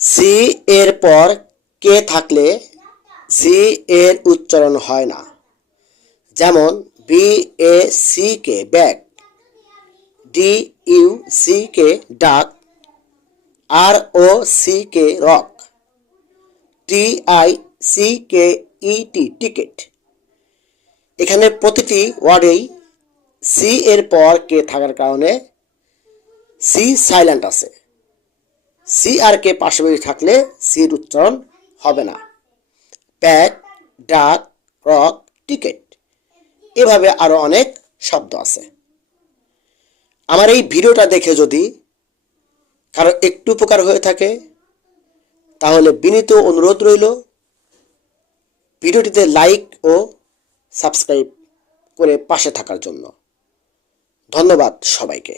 C এর পর কে থাকলে সি এর উচ্চারণ হয় না। যেমন B A C K bag, D U C K duck, R O C K rock, T I C K E T ticket. এখানে প্রতিটি ওয়ার্ডেই সি এর পর কে থাকার কারণে সি সাইলেন্ট আছে। সি আর কে পাশাপাশি থাকলে সির উচ্চারণ হবে না। ব্যাগ, ডাক, রক, টিকেট, এভাবে আরো অনেক শব্দ আছে। আমার এই ভিডিওটা দেখে যদি কারো একটু উপকার হয়ে থাকে তাহলে বিনীত অনুরোধ রইল ভিডিওটিতে লাইক ও সাবস্ক্রাইব করে পাশে থাকার জন্য। ধন্যবাদ সবাইকে।